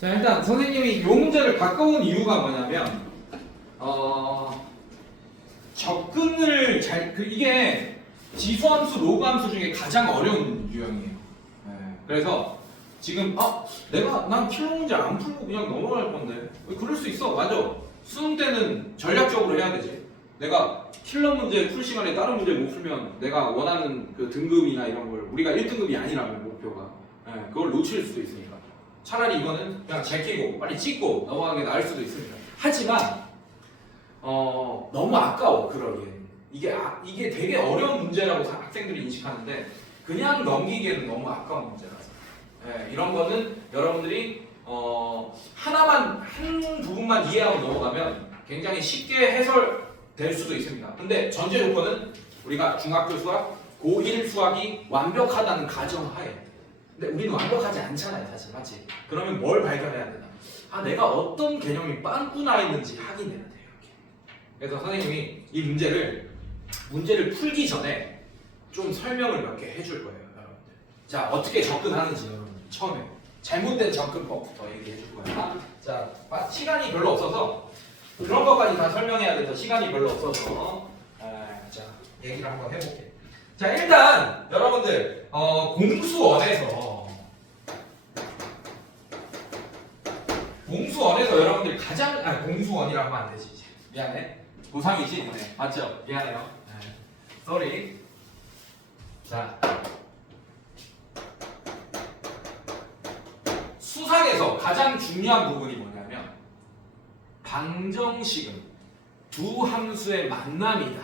자, 일단 선생님이 이 문제를 바꿔온 이유가 뭐냐면 접근을 이게 지수함수, 로그함수 중에 가장 어려운 유형이에요. 네, 그래서 지금 난 필러 문제 안 풀고 그냥 넘어갈 건데 그럴 수 있어. 맞아. 수능 때는 전략적으로 해야 되지. 내가 킬러 문제 풀 시간에 다른 문제 못 풀면 내가 원하는 그 등급이나 이런 걸 우리가 1등급이 아니라면 목표가 그걸 놓칠 수도 있으니까 차라리 이거는 그냥 제끼고 빨리 찍고 넘어가는 게 나을 수도 있습니다. 하지만 너무 아까워 그러기에는 이게 되게 어려운 문제라고 학생들이 인식하는데 그냥 넘기기에는 너무 아까운 문제라서 이런 거는 여러분들이 한 부분만 이해하고 넘어가면 굉장히 쉽게 해설될 수도 있습니다. 근데 전제 조건은 우리가 중학교 수학, 고1 수학이 완벽하다는 가정하에. 근데 우리는 완벽하지 않잖아요, 사실. 맞지? 그러면 뭘 발견해야 되나? 내가 어떤 개념이 빵꾸나 있는지 확인해야 돼요. 이렇게. 그래서 선생님이 이 문제를 풀기 전에 좀 설명을 몇 개 해줄 거예요, 여러분들. 자, 어떻게 접근하는지 여러분들 처음에 잘못된 접근법부터 얘기해 줄 거예요. 자, 시간이 별로 없어서 그런 것까지 다 설명해야 돼서 시간이 별로 없어서 자, 얘기를 한번 해볼게요. 자, 일단 여러분들 공수원에서 여러분들 가장 공수원이라고 하면 안 되지 이제. 미안해. 고3이지? 네. 맞죠? 미안해요. sorry. 자, 수상에서 가장 중요한 부분이 뭐냐면 방정식은 두 함수의 만남이다.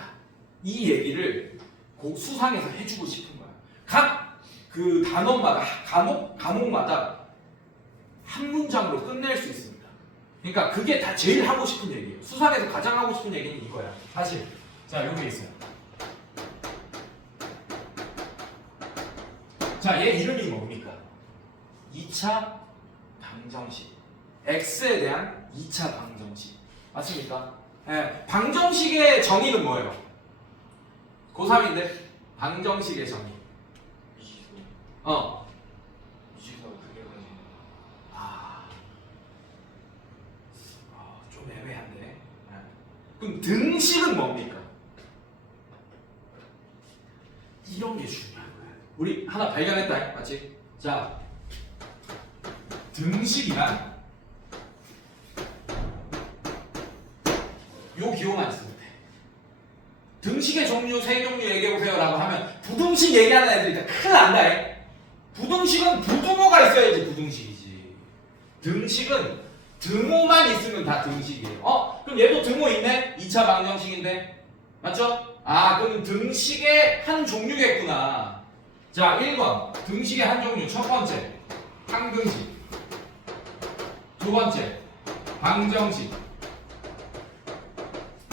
이 얘기를 수상에서 해주고 싶은 거야. 각 그 단원마다 과목마다 한 문장으로 끝낼 수 있습니다. 그러니까 그게 다 제일 하고 싶은 얘기예요. 수상에서 가장 하고 싶은 얘기는 이거야. 사실. 자, 여기 있어요. 자, 얘 이름이 뭡니까? 2차 방정식. x에 대한 2차 방정식. 맞습니까? 방정식의 정의는 뭐예요? 고3인데 방정식의 정의. 미지수가 그게 좀 애매한데. 그럼 등식은 뭡니까? 이런 게 중요한 거야. 우리 하나 발견했다, 맞지? 자, 등식이란 요 기호만 있으면 돼. 등식의 종류, 세 종류 얘기해보세요 라고 하면 부등식 얘기하는 애들이 큰일 난다. 부등식은 부등호가 있어야지 부등식이지. 등식은 등호만 있으면 다 등식이에요. 그럼 얘도 등호 있네? 2차 방정식인데. 맞죠? 그럼 등식의 한 종류겠구나. 자, 1번 등식의 한 종류. 첫 번째 항등식, 두 번째 방정식,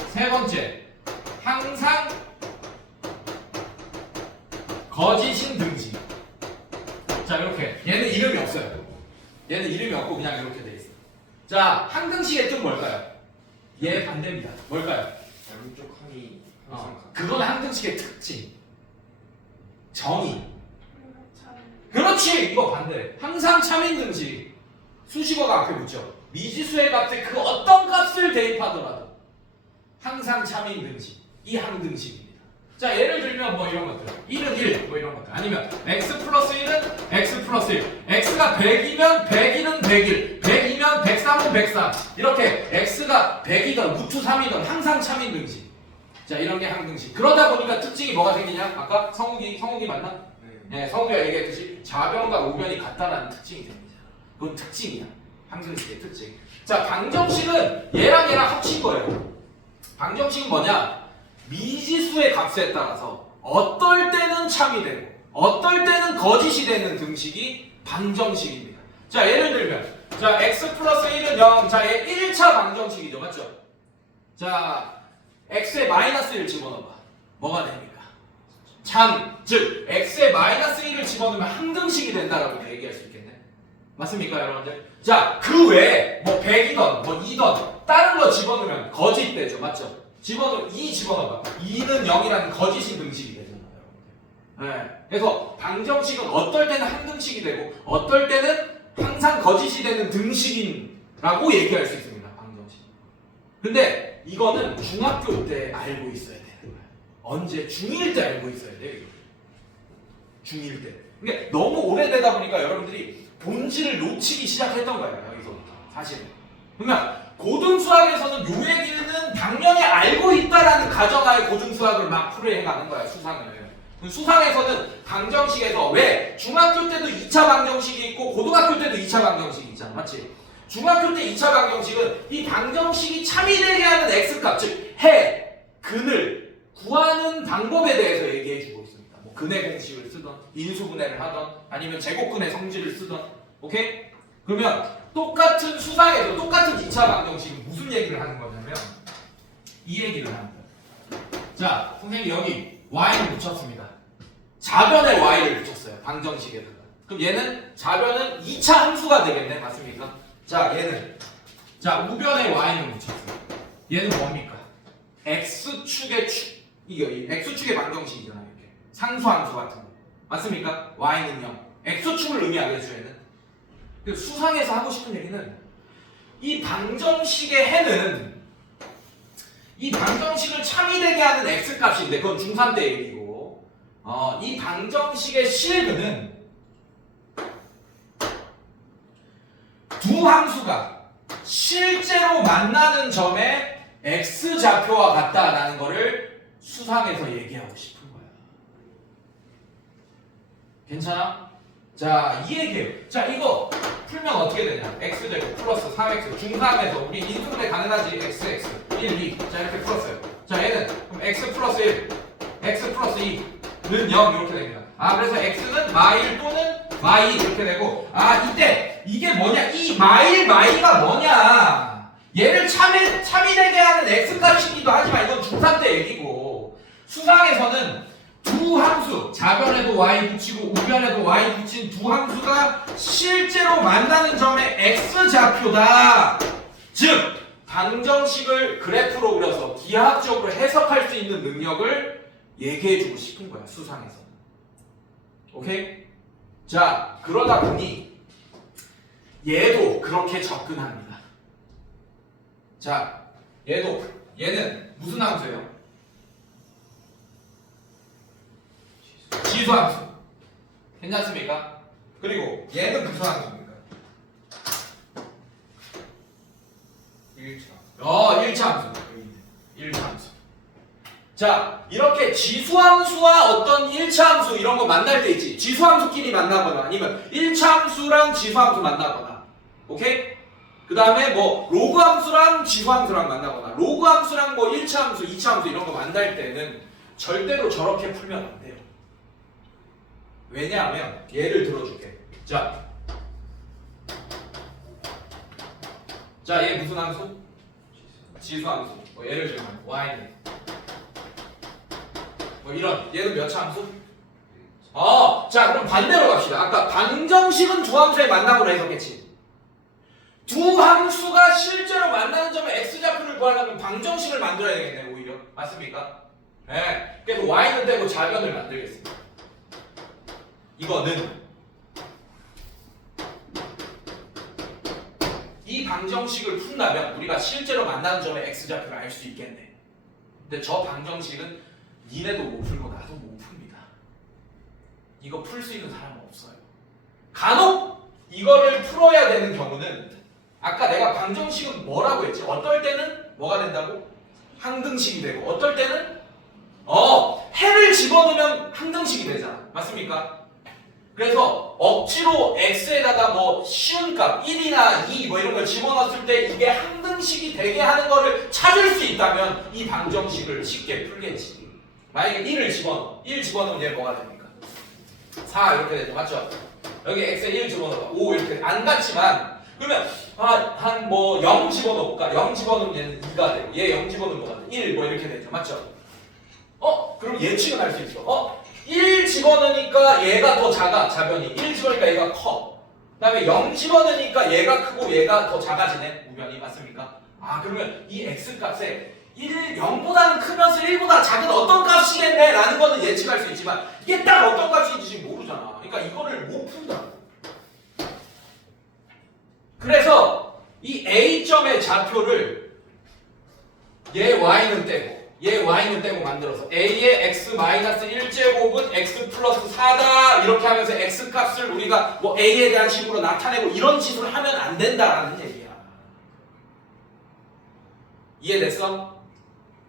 세 번째 항상 거짓인 등식. 자, 이렇게 얘는 이름이 없어요. 얘는 이름이 없고 그냥 이렇게 돼 있어. 자, 항등식의 뜻 뭘까요? 얘 반대입니다. 뭘까요? 양쪽 항이 항상 같은. 그건 항등식의 특징. 정의. 그렇지. 이거 반대. 항상 참인 등식. 수식어가 앞에 붙죠. 미지수의 값에 그 어떤 값을 대입하더라도 항상 참인 등식. 이 항등식입니다. 자, 예를 들면 뭐 이런 것들. 1은 1, 뭐 이런 것들. 아니면 x 플러스 1은 x 플러스 1. x가 100이면 101은 101. 100이면 103은 103. 이렇게 x가 100이든 루트 3이든 항상 참인 등식. 자, 이런 게 항등식. 그러다 보니까 특징이 뭐가 생기냐? 아까 성욱이 맞나? 네, 성욱이가 얘기했듯이 좌변과 우변이 같다라는 특징이 생기잖아. 그건 특징이야. 항등식의 특징. 자, 방정식은 얘랑 합친 거예요. 방정식은 뭐냐? 미지수의 값에 따라서 어떨 때는 참이 되고 어떨 때는 거짓이 되는 등식이 방정식입니다. 자, 예를 들면 자, x 플러스 1은 0. 자, 얘 1차 방정식이죠. 맞죠? 자, x에 마이너스 1 집어넣어봐. 뭐가 됩니까? 참, 즉 x에 마이너스 1을 집어넣으면 항등식이 된다라고 얘기할 수 있겠네. 맞습니까, 여러분들? 자, 그 외에 뭐 100이던 뭐 2던 다른 거 집어넣으면 거짓되죠. 맞죠? 집어넣으면 2 집어넣어봐. 2는 0이라는 거짓인 등식이 되잖아요. 여러분들. 그래서 방정식은 어떨 때는 항등식이 되고 어떨 때는 항상 거짓이 되는 등식인라고 얘기할 수 있습니다. 방정식. 근데 이거는 중학교 때 알고 있어야 되는 거예요. 언제? 중1 때 알고 있어야 돼요. 이거. 중1 때. 근데 너무 오래되다 보니까 여러분들이 본질을 놓치기 시작했던 거예요. 여기서부터. 사실은. 그러면 고등수학에서는 요 얘기는 당연히 알고 있다라는 가정하에 고등수학을 막 풀이해가는 거야. 수상을. 수상에서는 방정식에서 왜? 중학교 때도 2차 방정식이 있고 고등학교 때도 2차 방정식이 있잖아. 맞지? 중학교 때 2차 방정식은 이 방정식이 참이되게 하는 x값, 즉 해, 근을 구하는 방법에 대해서 얘기해주고 있습니다. 뭐 근의 공식을 쓰던, 인수분해를 하던, 아니면 제곱근의 성질을 쓰던. 오케이? 그러면 똑같은 수상에서 똑같은 2차 방정식은 무슨 얘기를 하는 거냐면 이 얘기를 하는 거예요. 자, 선생님이 여기 y를 붙였습니다. 좌변에 y를 붙였어요. 방정식에다가. 그럼 얘는 좌변은 2차 함수가 되겠네. 맞습니까? 자, 얘는 자, 우변에 y는 붙였어요. 얘는 뭡니까? x축의 축. 이게 x축의 방정식이잖아요. 이렇게. 상수함수 같은 거. 맞습니까? y는 0. x축을 의미하겠죠, 얘는. 수상에서 하고 싶은 얘기는 이 방정식의 해는 이 방정식을 참이되게 하는 x값인데 그건 중3 때 얘기고 이 방정식의 실근은 두 함수가 실제로 만나는 점의 x좌표와 같다라는 거를 수상에서 얘기하고 싶은 거야. 괜찮아? 자, 이 얘기예요. 자, 이거 풀면 어떻게 되냐? x제곱 플러스 3x 중3에서 우리 인수분해 가능하지? x 1, 2. 자, 이렇게 풀었어요. 자, 얘는 그럼 x 플러스 1, x 플러스 2는 0 이렇게 됩니다. 아, 그래서 x는 마일 또는 마이 이렇게 되고 이때 이게 뭐냐? 이 마이가 뭐냐? 얘를 참이되게 하는 x값이기도 하지만 이건 중3 때 얘기고 수상에서는 두 함수, 좌변에도 y 붙이고 우변에도 y 붙인 두 함수가 실제로 만나는 점의 x좌표다. 즉, 방정식을 그래프로 그려서 기하학적으로 해석할 수 있는 능력을 얘기해주고 싶은 거야, 수상에서는. 오케이? 자, 그러다 보니 얘도 그렇게 접근합니다. 자, 얘는 무슨 함수예요? 지수함수. 괜찮습니까? 그리고 얘는 무슨 함수입니까? 1차. 1차 함수. 1차 함수. 자, 이렇게 지수함수와 어떤 1차 함수 이런 거 만날 때 있지. 지수함수끼리 만나거나 아니면 1차 함수랑 지수함수 만나거나. 오케이? 그 다음에 뭐 로그함수랑 지수함수랑 만나거나 로그함수랑 뭐 1차 함수, 2차 함수 이런 거 만날 때는 절대로 저렇게 풀면 안 돼요. 왜냐하면 예를 들어줄게. 자, 얘 무슨 함수? 지수함수. 뭐 예를 들면 y는 뭐 이런 얘는 몇 차 함수? 자, 그럼 반대로 갑시다. 아까 방정식은 두 함수의 만남으로 해석했지. 두 함수가 실제로 만나는 점의 x좌표를 구하려면 방정식을 만들어야 되겠네, 오히려. 맞습니까? 네. 그래서 y는 되고 좌변을 만들겠습니다. 이거는 이 방정식을 푼다면 우리가 실제로 만나는 점의 x좌표를 알 수 있겠네. 근데 저 방정식은 니네도 못 풀고 나도 못 풉니다. 이거 풀 수 있는 사람은 없어요. 간혹 이거를 풀어야 되는 경우는 아까 내가 방정식은 뭐라고 했지? 어떨 때는 뭐가 된다고? 항등식이 되고 어떨 때는 해를 집어넣으면 항등식이 되잖아. 맞습니까? 그래서 억지로 x에다가 뭐 쉬운 값 1이나 2 뭐 이런 걸 집어넣었을 때 이게 항등식이 되게 하는 거를 찾을 수 있다면 이 방정식을 쉽게 풀겠지. 만약에 1을 집어넣어. 1 집어넣으면 얘 뭐가 됩니까? 4 이렇게 되죠. 맞죠? 여기 x에 1 집어넣어. 5 이렇게 안 같지만 그러면 한 뭐 0 집어넣을까? 0 집어넣으면 얘는 2가 되고 얘 0 집어넣으면 뭐가 돼? 1 뭐 이렇게 되죠. 맞죠? 그럼 예측은 할 수 있어. 1 집어넣으니까 얘가 더 작아, 좌변이. 1 집어넣으니까 얘가 커. 그 다음에 0 집어넣으니까 얘가 크고 얘가 더 작아지네, 우변이. 맞습니까? 그러면 이 x값에 0보다는 크면서 1보다 작은 어떤 값이겠네 라는 거는 예측할 수 있지만 이게 딱 어떤 값인지 지금 모르잖아. 그러니까 이거를 못 푼다. 그래서 이 A점의 좌표를 얘 Y는 떼고 얘 Y는 떼고 만들어서 A의 x-1제곱은 x 플러스 4다 이렇게 하면서 x값을 우리가 뭐 A에 대한 식으로 나타내고 이런 짓을 하면 안 된다라는 얘기야. 이해됐어?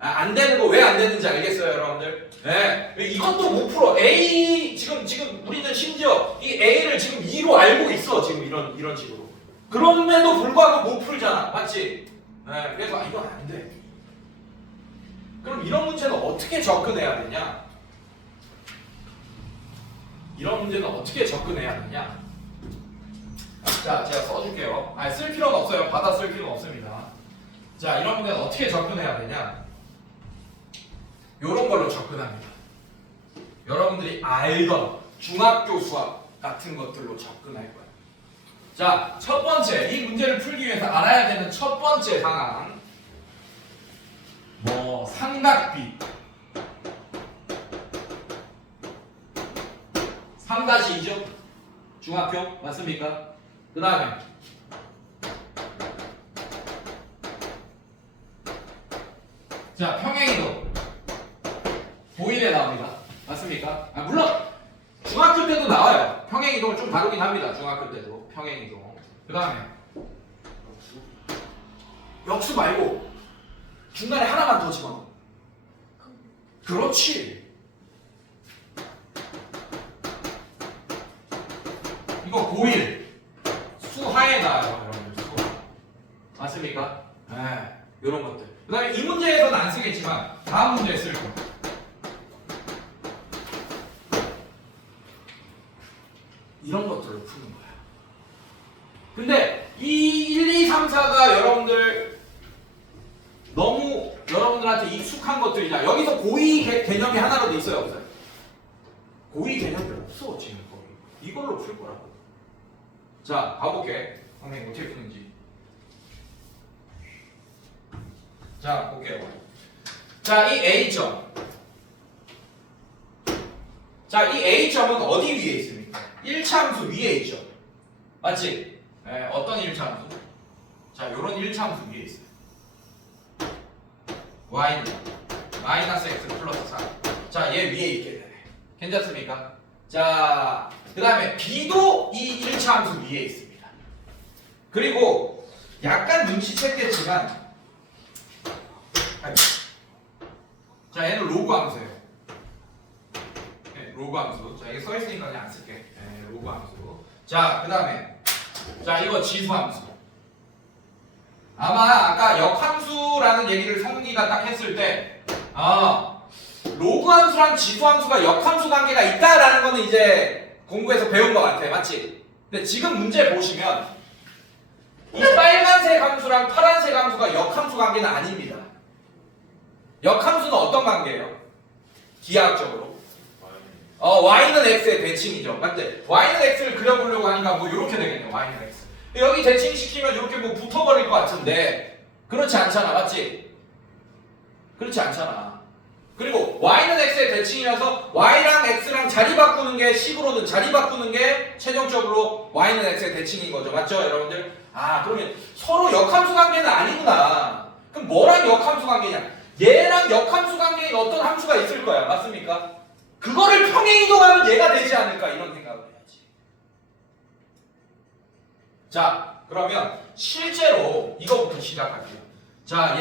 안 되는 거 왜 안 되는지 알겠어요, 여러분들? 네. 이것도 못 풀어. A 지금 우리는 심지어 이 A를 지금 2로 알고 있어. 지금 이런 식으로. 그럼에도 불구하고 못 풀잖아, 맞지? 네. 그래서 이건 안 돼. 그럼 이런 문제는 어떻게 접근해야 되냐? 이런 문제는 어떻게 접근해야 되냐? 자, 제가 써줄게요. 쓸 필요는 없어요. 받아 쓸 필요는 없습니다. 자, 이런 문제는 어떻게 접근해야 되냐? 요런 걸로 접근합니다. 여러분들이 알던 중학교 수학 같은 것들로 접근할 거예요. 자, 첫 번째, 이 문제를 풀기 위해서 알아야 되는 첫 번째 상황. 삼각비 3-2죠? 중학교 맞습니까? 그 다음에 자, 평행이동 고일에 나옵니다. 맞습니까? 물론 중학교 때도 나와요. 평행이동은 좀 다르긴 합니다. 중학교 때도 평행이동. 그 다음에 역수 말고 중간에 하나만 더 집어넣어. 그렇지. 이거 고1 수하에 나와요, 여러분들. 수하. 맞습니까? 네, 이런 것들. 그 다음에 이 문제에서는 안 쓰겠지만 다음 문제에 쓸 거예요. 이런 것들을 푸는 거야. 근데 이 1, 2, 3, 4가 여러분들 너무 여러분들한테 익숙한 것들이냐. 여기서 고의 개념이 하나라도 있어요, 없어요? 고의 개념이 없어, 지금 거기. 이걸로 풀 거라고. 자, 가볼게. 선생님 어떻게 푸는지. 자, 볼게요. 자, 이 A점. 자, 이 A점은 어디 위에 있습니까? 1차함수 위에 있죠. 맞지? 네, 어떤 1차함수? 자, 요런 1차함수 위에 있어요. y는 마이너스 x 플러스 4. 자, 얘 위에 있게 되네. 괜찮습니까? 자, 그 다음에 b도 이 1차 함수 위에 있습니다. 그리고 약간 눈치챘겠지만 자, 얘는 로그 함수예요. 네, 로그 함수. 자, 이게 써있으니까 그냥 안 쓸게. 네, 로그 함수. 자, 그 다음에 자, 이거 지수 함수. 아마 아까 역함수라는 얘기를 성기가 딱 했을 때 로그 함수랑 지수 함수가 역함수 관계가 있다라는 거는 이제 공부에서 배운 것 같아. 맞지? 근데 지금 문제 보시면 이 빨간색 함수랑 파란색 함수가 역함수 관계는 아닙니다. 역함수는 어떤 관계예요? 기하학적으로 y는 x의 대칭이죠. 맞지? y는 x를 그려보려고 하니까 뭐 이렇게 되겠네요. y는 x. 여기 대칭시키면 이렇게 뭐 붙어버릴 것 같은데 그렇지 않잖아. 맞지? 그렇지 않잖아. 그리고 y는 x의 대칭이라서 y랑 x랑 자리 바꾸는 게 식으로는 자리 바꾸는 게 최종적으로 y는 x의 대칭인 거죠. 맞죠, 여러분들? 그러면 서로 역함수 관계는 아니구나. 그럼 뭐랑 역함수 관계냐? 얘랑 역함수 관계인 어떤 함수가 있을 거야. 맞습니까? 그거를 평행이동하면 얘가 되지 않을까 이런 생각을 해야지. 자, 그러면 실제로 이거부터 시작할게요. 자,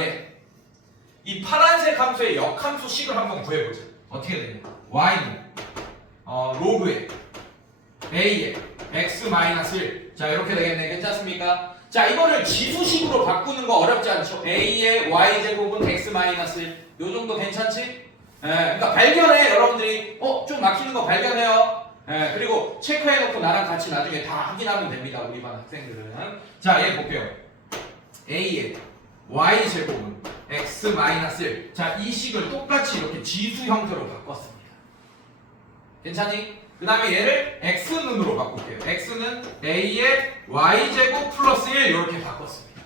이 파란색 함수의 역함수식을 한번 구해보자. 어떻게 되냐? y는 로그에 a에 x-1. 자, 이렇게 되겠네. 괜찮습니까? 자, 이거를 지수식으로 바꾸는 거 어렵지 않죠? a의 y제곱은 x-1. 요 정도 괜찮지? 그러니까 발견해. 여러분들이 좀 막히는 거 발견해요. 그리고 체크해놓고 나랑 같이 나중에 다 확인하면 됩니다. 우리 반 학생들은. 자, 얘 볼게요. a의 y제곱은 x-1. 자, 이 식을 똑같이 이렇게 지수 형태로 바꿨습니다. 괜찮니? 그 다음에 얘를 x는으로 바꿀게요. x는 a의 y제곱 플러스 1 이렇게 바꿨습니다.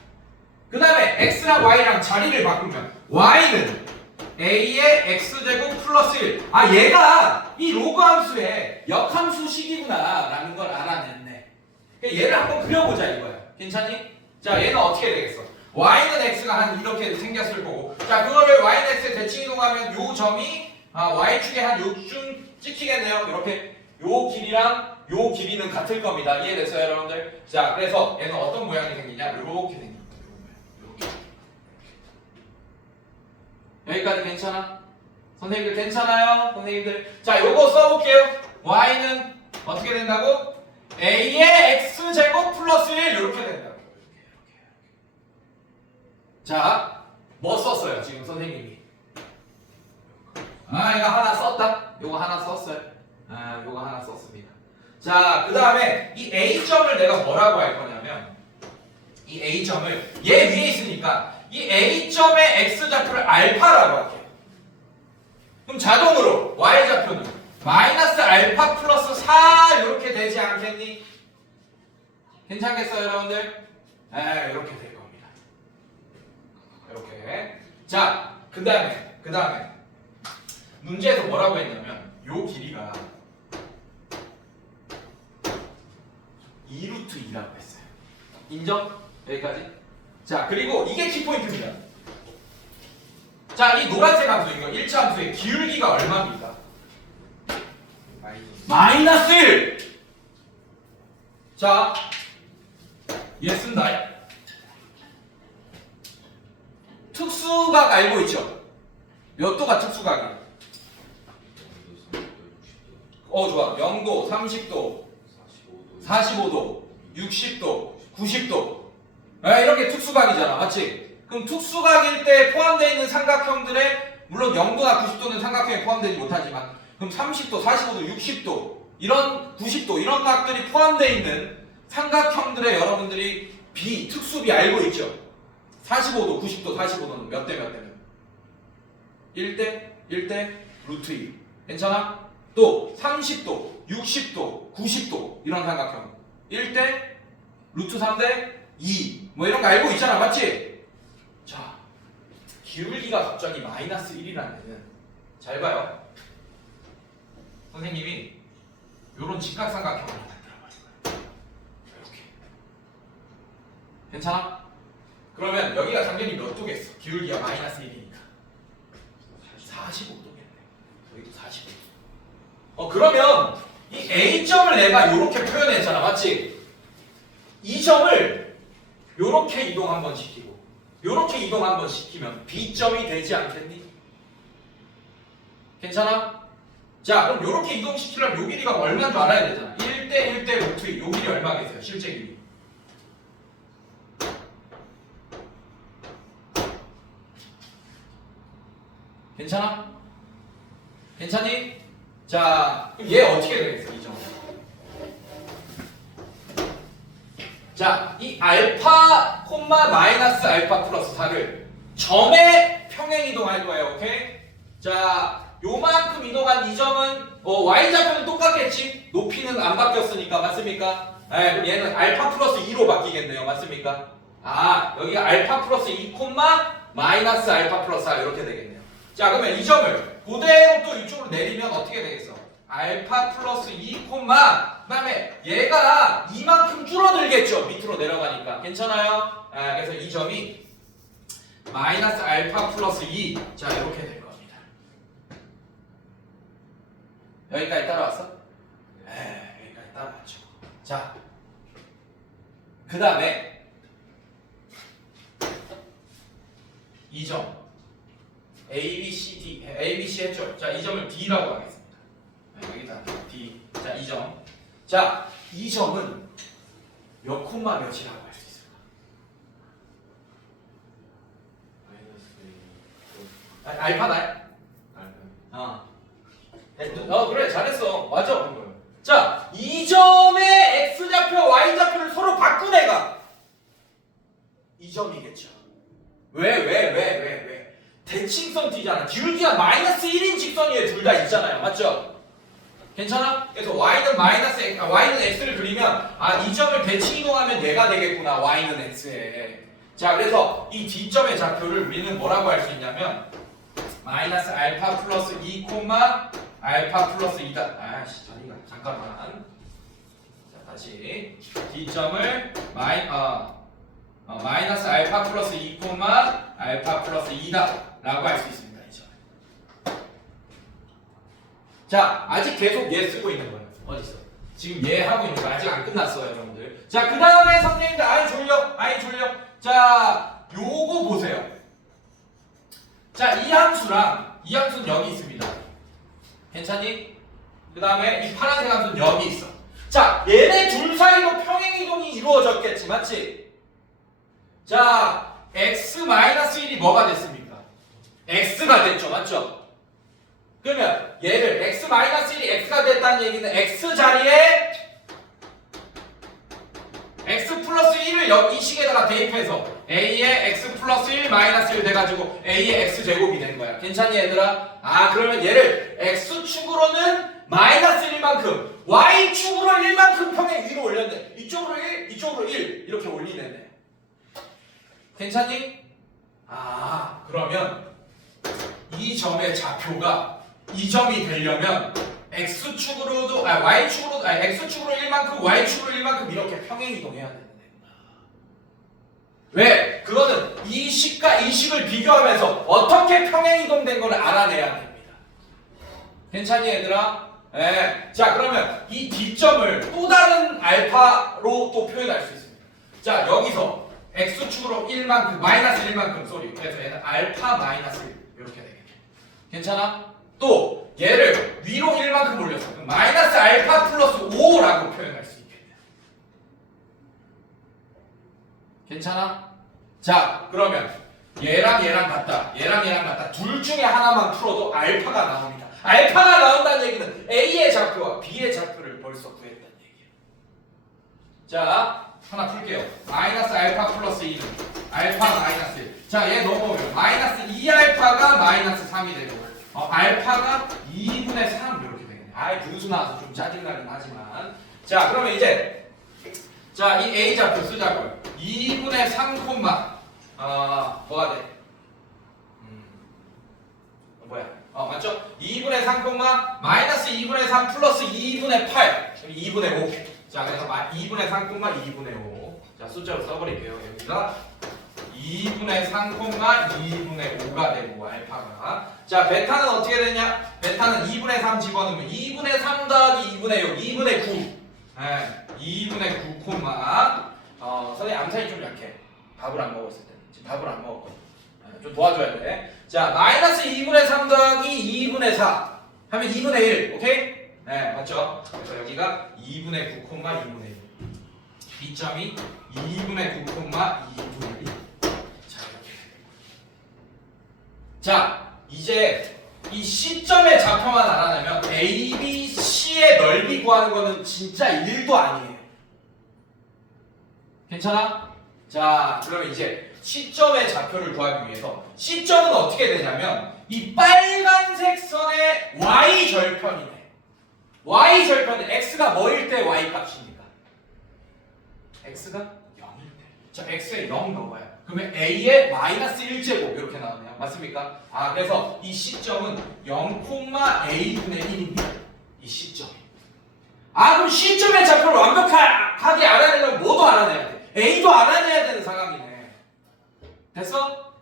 그 다음에 x랑 y랑 자리를 바꾸면 y는 a의 x제곱 플러스 1. 얘가 이 로그 함수의 역함수식이구나 라는 걸 알아냈네. 그러니까 얘를 한번 그려보자 이거야. 괜찮니? 자, 얘는 어떻게 되겠어? y는 x가 한 이렇게 생겼을 거고, 자, 그거를 y는 x에 대칭 이동하면 요 점이 y축에 한 요쯤 찍히겠네요. 이렇게 요 길이랑 요 길이는 같을 겁니다. 이해됐어요, 여러분들? 자, 그래서 얘는 어떤 모양이 생기냐? 이렇게 생깁니다. 요렇게. 여기까지 괜찮아? 선생님들 괜찮아요? 선생님들. 자, 요거 써볼게요. y는 어떻게 된다고? a의 x제곱 플러스 1 이렇게 된다고. 자, 뭐 썼어요 지금 선생님이? 이거 하나 썼다. 요거 하나 썼어요. 요거 하나 썼습니다. 자, 그 다음에 이 a점을 내가 뭐라고 할 거냐면, 이 a점을 얘 위에 있으니까 이 a점의 x좌표를 알파라고 할게요. 그럼 자동으로 y좌표는 마이너스 알파 플러스 4 이렇게 되지 않겠니? 괜찮겠어요 여러분들? 이렇게 될 겁니다. 이렇게. 자, 그 다음에 문제에서 뭐라고 했냐면 요 길이가 2루트 2라고 했어요. 인정? 여기까지? 자, 그리고 이게 키포인트입니다. 자, 이 노란색 함수, 이거 1차 함수의 기울기가 얼마입니까? 마이너스 1! 자, 얘 쓴다. 특수각 알고 있죠? 몇 도가 특수각이에요? 좋아. 0도, 30도, 45도, 60도, 90도. 이렇게 특수각이잖아. 맞지? 그럼 특수각일 때 포함되어 있는 삼각형들의, 물론 0도나 90도는 삼각형에 포함되지 못하지만, 그럼 30도, 45도, 60도, 이런 90도, 이런 각들이 포함되어 있는 삼각형들의 여러분들이 특수비 알고 있죠? 45도, 90도, 45도는 몇 대 몇 대면? 1대, 1대, 루트 2. 괜찮아? 또 30도, 60도, 90도 이런 삼각형 1대, 루트 3대, 2 뭐 이런 거 알고 있잖아. 맞지? 자, 기울기가 갑자기 마이너스 1이라는 데는 잘 봐요. 선생님이 요런 직각삼각형을 만들어버릴 거예요. 이렇게. 괜찮아? 그러면 여기가 당연히 몇 도겠어? 기울기가 마이너스 1이니까 45도겠네. 여기도 45도. 그러면 이 A점을 내가 이렇게 표현했잖아. 맞지? 이 점을 이렇게 이동 한번 시키고 이렇게 이동 한번 시키면 B점이 되지 않겠니? 괜찮아? 자, 그럼 이렇게 이동시키려면 요 길이가 얼마인 줄 알아야 되잖아. 1대 1대 루트 2. 요 길이 얼마겠어요? 실제 길이. 괜찮아? 괜찮니? 자, 그럼 얘 어떻게 되겠어? 이 점. 자, 이 알파 콤마 마이너스 알파 플러스 4를 점에 평행 이동할 거예요. 오케이? 자, 요만큼 이동한 이 점은 y좌표는 똑같겠지? 높이는 안 바뀌었으니까. 맞습니까? 그럼 얘는 알파 플러스 2로 바뀌겠네요. 맞습니까? 여기가 알파 플러스 2 콤마 마이너스 알파 플러스 4 이렇게 되겠네요. 자, 그러면 이 점을 그대로 또 이쪽으로 내리면 어떻게 되겠어? 알파 플러스 2 콤마 그 다음에 얘가 이만큼 줄어들겠죠? 밑으로 내려가니까. 괜찮아요? 그래서 이 점이 마이너스 알파 플러스 2 자, 이렇게 될 겁니다. 여기까지 따라왔어? 여기까지 따라왔죠. 자, 그 다음에 이 점 A, B, C, D, A, B, C 했죠? 자, 이 점을 D라고 하겠습니다. 여기다 D. 자, 이 점. 자, 이 점은 몇 콤마 몇이라고 할 수 있을까? 알파다. 그래, 잘했어. 맞아. 자, 이 점의 x좌표, y좌표를 서로 바꾼 애가 이 점이겠죠. 왜? 대칭선 T잖아. 기울기가 마이너스 1인 직선이 둘 다 있잖아요. 맞죠? 괜찮아? 그래서 y는 x를 그리면 이 점을 대칭 이동하면 얘가 되겠구나. y는 x에. 자, 그래서 이 D점의 좌표를 우리는 뭐라고 할 수 있냐면 마이너스 알파 플러스 2 콤마 알파 플러스 2다. 자리가 잠깐만. 자, 다시 D점을 마이너스 알파 플러스 2 콤마 알파 플러스 2다 라고 할 수 있습니다. 이 점. 자, 아직 계속 얘 쓰고 있는 거예요. 어디 있어? 지금 얘 하고 있는 거 아직 안 끝났어요, 여러분들. 자, 그 다음에 선생님들 아이 졸려. 자, 요거 보세요. 자, 이 함수는 여기 있습니다. 괜찮니? 그 다음에 이 파란색 함수는 여기 있어. 자, 얘네 둘 사이로 평행이동이 이루어졌겠지, 맞지? 자, x-1이 뭐가 됐습니까? x가 됐죠, 맞죠? 그러면 얘를 x-1이 x가 됐다는 얘기는 x 자리에 x 플러스 1을 여기 이 식에다가 대입해서 a의 x 플러스 1 마이너스 1 돼가지고 a의 x 제곱이 된 거야. 괜찮니 얘들아? 아, 그러면 얘를 x축으로는 마이너스 1만큼 y축으로 1만큼 평행 위로 올렸네. 이쪽으로 1, 이쪽으로 1 이렇게 올리네. 괜찮니? 아, 그러면 이 점의 좌표가 이 점이 되려면 x축으로도 y축으로도 x축으로 1만큼 y축으로 1만큼 이렇게 평행 이동해야 되는 거야. 왜? 그거는 이 식과 이 식을 비교하면서 어떻게 평행 이동된 걸 알아내야 됩니다. 괜찮니 얘들아? 네. 자, 그러면 이 D점을 또 다른 알파로 또 표현할 수 있습니다. 자, 여기서 x축으로 1만큼 마이너스 1만큼 그래서 얘는 알파 마이너스 1 이렇게 되겠네. 괜찮아? 또 얘를 위로 1만큼 올려서 마이너스 알파 플러스 5라고 표현할 수 있겠네. 괜찮아? 자, 그러면 얘랑 같다 둘 중에 하나만 풀어도 알파가 나옵니다. 알파가 나온다는 얘기는 A의 좌표와 B의 좌표를 벌써 구했다는 얘기예요. 자, 하나 풀게요. 마이너스 알파 플러스 2는 알파 마이너스 1. 자, 얘 넘어오면 마이너스 2알파가 마이너스 3이 되고 알파가 2분의 3 이렇게 되겠네. 분수 나와서 좀 짜증나긴 하지만. 자, 그러면 이제 자, 이 A 좌표 쓰자고요. 2분의 3 콤마 뭐가 돼? 맞죠? 2분의 3 콤마 마이너스 2분의 3 플러스 2분의 8 2분의 5. 자, 그래서 2분의 3 콤마 2분의 5. 자, 숫자로 써버릴게요. 여기가 2분의 3 콤마 2분의 5가 되고 알파가. 자, 베타는 어떻게 되냐? 베타는 2분의 3 집어넣으면 2분의 3 더하기 2분의 6 2분의 9. 2분의 9 콤마 선생님 암살이 좀 약해. 밥을 안 먹었을 때. 지금 밥을 안 먹었거든. 좀 도와줘야 돼. 자, 마이너스 2분의 3 더하기 2분의 4 하면 2분의 1. 오케이? 네, 맞죠? 그래서 여기가 2분의 9 콤마 2분의 1. B점이 2분의 9 콤마 2분의 1. 자, 이렇게. 자, 이제 이 C점의 좌표만 알아내면 A, B, C의 넓이 구하는 거는 진짜 1도 아니에요. 괜찮아? 자, 그러면 이제 C점의 좌표를 구하기 위해서 C점은 어떻게 되냐면 이 빨간색 선의 Y절편이네. Y절편은 X가 뭐일 때 Y 값입니까? X가 0일 때. 자, X에 0 넣어봐요. 그러면 A의 마이너스 1제곱 이렇게 나오네요. 맞습니까? 아, 그래서 이 C점은 0,A분의 1입니다. 이 C점이. 아, 그럼 C점의 좌표를 완벽하게 알아내려면 뭐도 알아내야 돼? A도 알아내야 되는 상황이네. 됐어?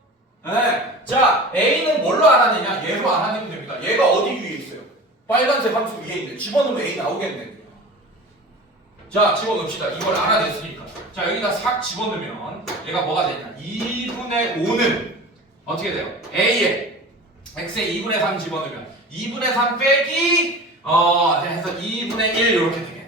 네. 자, A는 뭘로 알아내냐? 얘로 알아내면 됩니다. 얘가 어디 위에 있어요? 빨간색 함수 위에 있는데 집어넣으면 A 나오겠네. 자, 집어넣읍시다. 이걸 알아냈으니까. 자, 여기다 싹 집어넣으면 얘가 뭐가 되냐? 2분의 5는 어떻게 돼요? A에 X에 2분의 3 집어넣으면 2분의 3 빼기 해서 2분의 1 이렇게 되겠네요.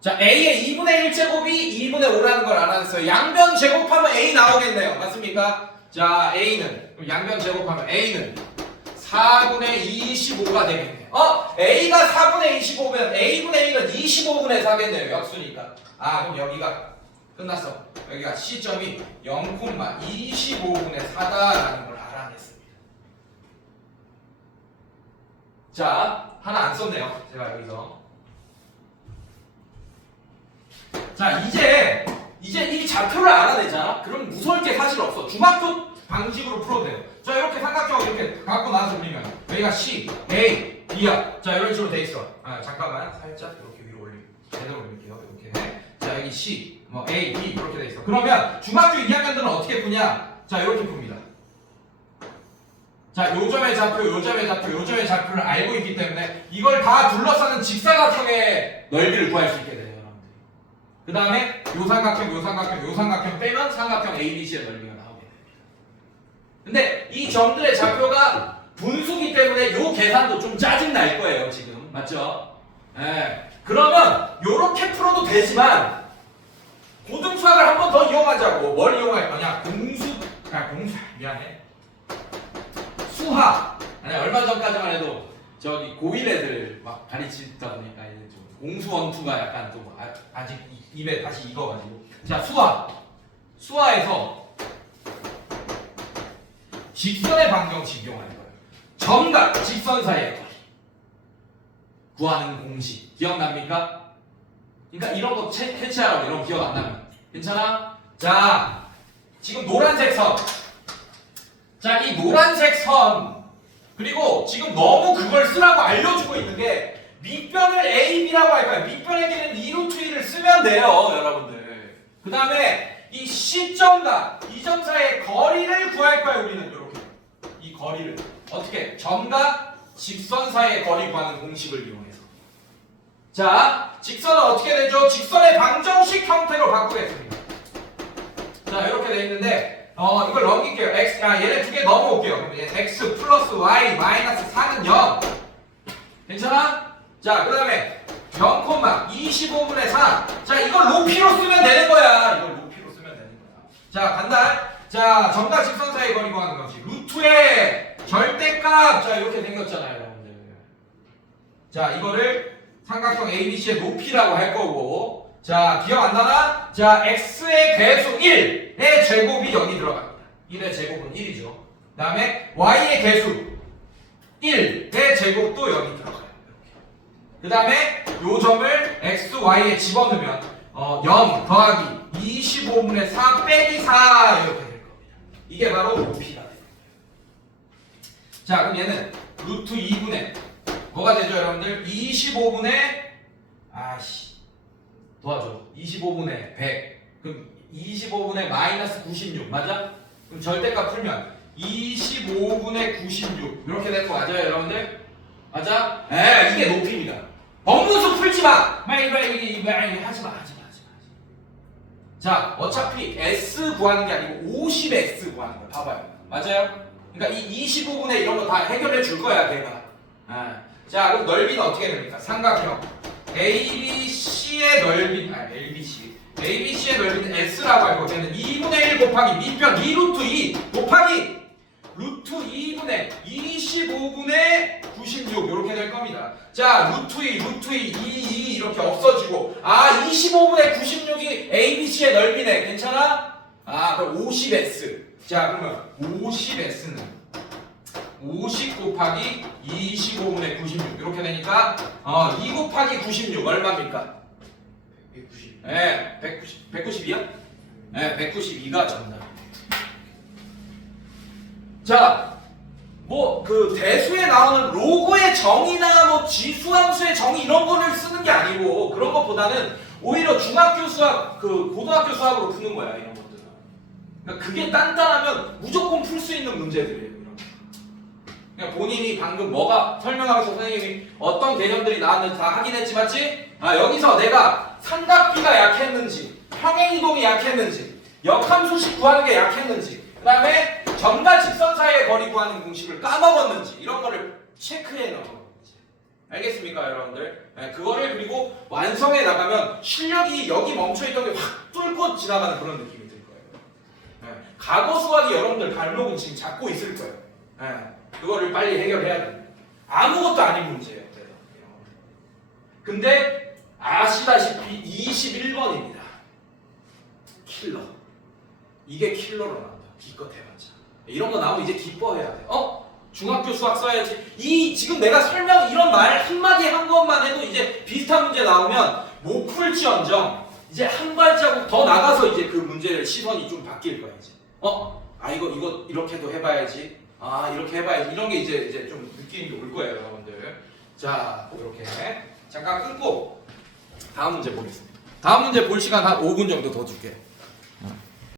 자, A의 2분의 1제곱이 2분의 5라는 걸 알아냈어요. 양변 제곱하면 A 나오겠네요. 맞습니까? 자, A는 양변 제곱하면 A는 4분의 25가 되겠네요. A가 4분의 25면 A분의 1은 25분의 4겠네요. 역수니까. 아, 그럼 여기가 끝났어. 여기가 C점이 0,25분의 4다라는 걸 알아냈습니다. 자, 하나 안 썼네요. 제가 여기서. 자, 이제 이 좌표를 알아내자. 그럼 무서울 게 사실 없어. 중학교 방식으로 풀어도 돼요. 자, 이렇게 삼각형 이렇게 갖고 나서 그리면 여기가 C, A, B야. 자, 이런 식으로 돼 있어. 잠깐만 살짝 이렇게 위로 올리고. 제대로 그릴게요. 이렇게. 자, 여기 C, 뭐 A, B 이렇게 돼 있어. 그러면 중학교 2학년들은 어떻게 푸냐? 자, 이렇게 풉니다. 자, 요점의 좌표, 요점의 좌표, 요점의 좌표를 알고 있기 때문에 이걸 다 둘러싸는 직사각형의 넓이를 구할 수 있게 돼요, 여러분들. 그 다음에 요 삼각형, 요 삼각형, 요 삼각형 빼면 삼각형 ABC의 넓이가 나오게 돼요. 근데 이 점들의 좌표가 분수기 때문에 요 계산도 좀 짜증 날 거예요, 지금. 맞죠? 예. 그러면 요렇게 풀어도 되지만 고등수학을 한 번 더 이용하자고. 뭘 이용할 거냐? 공수, 미안해. 수학. 아니, 얼마 전까지만 해도 저기 고1 애들 막 가르치다 보니까 이제 좀 공수 원투가 약간 좀 아직 입에 다시 익어가지고. 자, 수화에서 직선의 방정식 이용할 거예요. 점과 직선 사이의 거리 구하는 공식 기억납니까? 그러니까 이런 거 캐치하라고. 이런 거 기억 안 나면 괜찮아? 자, 지금 노란색 선. 자, 이 노란색 선 그리고 지금 너무 그걸 쓰라고 알려주고 있는 게 밑변을 A, B라고 할 거야. 밑변에게는 2루트 2를 쓰면 돼요, 여러분들. 그 다음에 이 C점과 이 점 사이의 거리를 구할 거야, 우리는. 이렇게 이 거리를 어떻게? 점과 직선 사이의 거리 구하는 공식을 이용해서. 자, 직선은 어떻게 되죠? 직선의 방정식 형태로 바꾸겠습니다. 자, 이렇게 돼 있는데 이걸 넘길게요. 얘네 두 개 넘어올게요. 그럼 x 플러스 y 마이너스 4는 0. 괜찮아? 자, 그 다음에 0, 25분의 4. 자, 이걸 높이로 쓰면 되는 거야. 이걸 높이로 쓰면 되는 거야. 자, 간다. 자, 점과 직선 사이 거리 구하는 것이 루트의 절대값. 자, 이렇게 생겼잖아요, 여러분들. 자, 이거를 삼각형 ABC의 높이라고 할 거고. 자, 기억 안 나나? 자, x의 개수 1의 제곱이 여기 들어갑니다. 1의 제곱은 1이죠. 그 다음에 y의 개수 1의 제곱도 여기 들어가요. 그 다음에 요 점을 x, y에 집어넣으면 0 더하기 25분의 4 빼기 4 이렇게 될 겁니다. 이게 바로 높이가 돼요. 자, 그럼 얘는 루트 2분의 뭐가 되죠, 여러분들? 25분의 도와줘. 25분의 100. 그럼 25분의 마이너스 96 맞아? 그럼 절대값 풀면 25분의 96 이렇게 될 거 맞아요, 여러분들? 맞아? 이게 높이입니다. 범분수 풀지 마. 하지 마. 자, 어차피 S 구하는 게 아니고 50S 구하는 거야. 봐봐요. 맞아요? 그러니까 이 25분의 이런 거 다 해결해 줄 거야, 걔가. 자, 그럼 넓이는 어떻게 됩니까? 삼각형 ABC의 넓이, ABC의 넓이는 S라고 알고 걔는 2분의 1 곱하기 밑변 2루트 2 곱하기 루트 2분의 25분의 96 이렇게 될 겁니다. 자, 루트 2 이렇게 없어지고 25분의 96이 ABC의 넓이네. 괜찮아? 그럼 50S. 자, 그러면 50S는 50 곱하기 25분의 96 이렇게 되니까 2 곱하기 96 얼마입니까? 190. 네, 192야? 네, 192가 정답. 자, 뭐 그 대수에 나오는 로그의 정의나 뭐 지수함수의 정의 이런 거를 쓰는 게 아니고 그런 것보다는 오히려 중학교 수학, 그 고등학교 수학으로 푸는 거야, 이런 것들은. 그러니까 그게 단단하면 무조건 풀 수 있는 문제들이에요. 그냥 본인이 방금 뭐가 설명하면서 선생님이 어떤 개념들이 나왔는지 다 확인했지, 맞지? 여기서 내가 삼각비가 약했는지, 평행이동이 약했는지, 역함수식 구하는 게 약했는지, 그 다음에 점과 직선 사이의 거리 구하는 공식을 까먹었는지 이런 거를 체크해 넣는 거지. 알겠습니까, 여러분들? 그거를 그리고 완성해 나가면 실력이 여기 멈춰있던 게 확 뚫고 지나가는 그런 느낌이 들 거예요. 과거 수학이 여러분들 발목은 지금 잡고 있을 거예요. 그거를 빨리 해결해야 됩니다. 아무것도 아닌 문제예요. 근데 아시다시피 21번입니다. 킬러. 이게 킬러로 나온다. 기껏 해봤자. 이런 거 나오면 이제 기뻐해야 돼. 중학교 수학 써야지. 지금 내가 설명 이런 말 한마디 한 것만 해도 이제 비슷한 문제 나오면 못 풀지언정 이제 한 발자국 더 나가서 이제 그 문제를 시선이 좀 바뀔 거야, 이제. 이거 이렇게도 해봐야지. 이렇게 해봐야지. 이런 게 이제 좀 느낌이 올 거예요, 여러분들. 자, 이렇게 잠깐 끊고 다음 문제 보겠습니다. 다음 문제 볼 시간 한 5분 정도 더 줄게.